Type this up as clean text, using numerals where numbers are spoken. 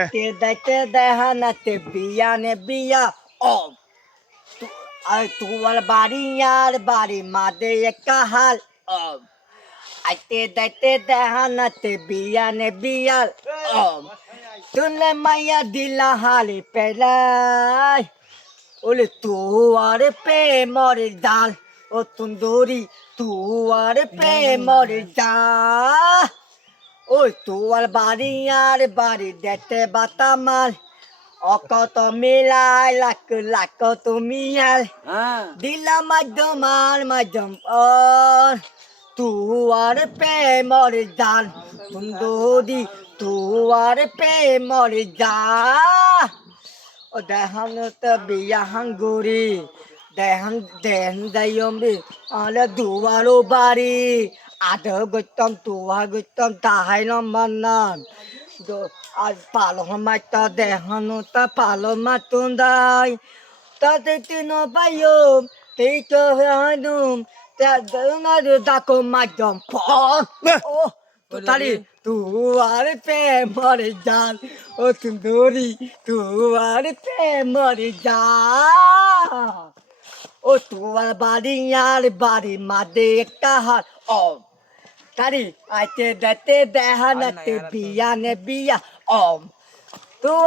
আইতে দাইতে দেহানাতে বিয়া নে বিয়া ও আর তোমার বাড়ি আর বাড়ি মাদে একা হাল ও আইতে দাইতে দেহানাতে বিয়া নে বিয়া ও তুলে মাইয়া দিলা হালি পেলাই ওলে তুয়ার প্রেমরে জাল ও তুন্দুরি তুয়ার প্রেমরে জাল ওই তোর বাড়ি আর বাড়ি দেখতে বাতামাল অকত মিলাই লাখ লাখ তুমি আর দিলা মাধ্যম তুয়ার প্রেমর জান সুন্দরী তুয়ার প্রেমর যা ও দেহান তো বিয়া হাঙ্গুরি দেহান দেন দাইয়ম্বি আলে দুয়ারো বাড়ি আধ গতম তুয়া গতম তাহাই নম্বর নাম আর পালো মাইতা দেহানো তা পালো মাতুন দাই তাতে তিন পাইও তেই তো হানুম তা দাকো মাধ্যম ও তালি তুয়ার প্রেমর জান ও সুন্দরী তুয়ার প্রেমর জান ও তোমার বাড়ি আর বাড়ি মাদে একটা হাত ও তারি আইতে দেখতে দেহানাতে বিয়া নে বিয়া ও তো